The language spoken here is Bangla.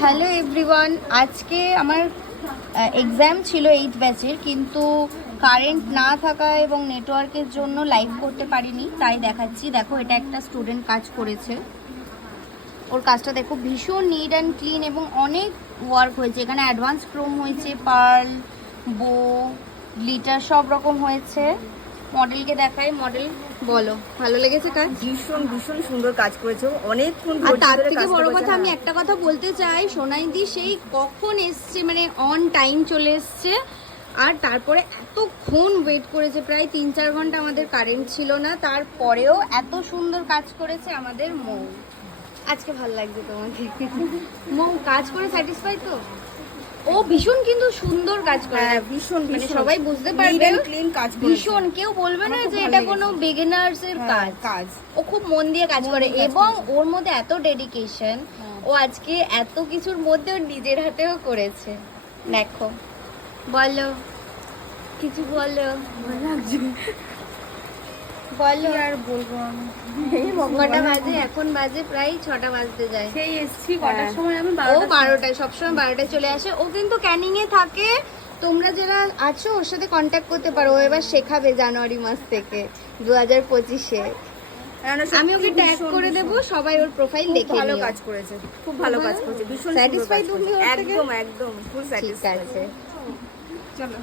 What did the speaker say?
হ্যালো এভরিওয়ান, আজকে আমার এক্সাম ছিল 8th ব্যাচের, কিন্তু কারেন্ট না থাকা এবং নেটওয়ার্কের জন্য লাইভ করতে পারিনি, তাই দেখাচ্ছি। দেখো, এটা একটা স্টুডেন্ট কাজ করেছে। ওর কাজটা দেখো, ভীষণ নিট অ্যান্ড ক্লিন এবং অনেক ওয়ার্ক হয়েছে। এখানে অ্যাডভান্স ক্রোম হয়েছে, পার্ল, বো, গ্লিটার সব রকম হয়েছে। মডেলকে দেখাই। মডেল, বলো, ভালো লেগেছে কাজ? ভীষণ ভীষণ সুন্দর কাজ করেছো, অনেকক্ষণ আর ধৈর্য তার ধরে থেকে কাজ বড় করেছো। কথা, আমি একটা কথা বলতে চাই, সোনাইদি সেই কখন এসছে, মানে অন টাইম চলে এসছে। আর তারপরে এতক্ষণ ওয়েট করেছে, প্রায় 3-4 ঘন্টা আমাদের কারেন্ট ছিল না, তারপরেও এত সুন্দর কাজ করেছে আমাদের মৌ। আজকে ভালো লাগছে তোমাকে? মৌ কাজ করে স্যাটিসফাই তো? ও ভীষণ কিন্তু সুন্দর কাজ করে, হ্যাঁ, ভীষণ মানে ভীষণ সবাই বুঝতে পারবে ক্লিন কাজ করেছে। ভীষণ, কেউ বলবে না আমার খুব যে ভালো এটা লেগেছে। কোনো বিগিনার্স এর হ্যাঁ, কাজ। কাজ ও খুব মন দিয়ে কাজ করে দিয়ে কাজ এবং করেছে। ওর মধ্যে এত ডেডিকেশন। ও আজকে এত কিছুর মধ্যে ওর নিজের হাতেও করেছে। দেখো, বলো কিছু, বলো বলো। আর বলবো আমি, কটা বাজে এখন? বাজে প্রায় 6টা বাজতে যায়। সেই এসছি কটার সময়? আমি ও 12টায়, সবসময় 12টায় চলে আসে। ও কিন্তু ক্যানিং এ থাকে। তোমরা যারা আছো ওর সাথে কন্ট্যাক্ট করতে পারো। ও এবার শেখাবে জানুয়ারি মাস থেকে 2025-এ। আমি ওকে ট্যাগ করে দেবো, সবাই ওর প্রোফাইল দেখে ভালো নিও। কাজ করেছে, খুব ভালো কাজ করেছে, ভীষণ Satisfied তুমি ওর থেকে? একদম একদম ফুল ঠিক স্যাটিসফাইড। আছে, চলো।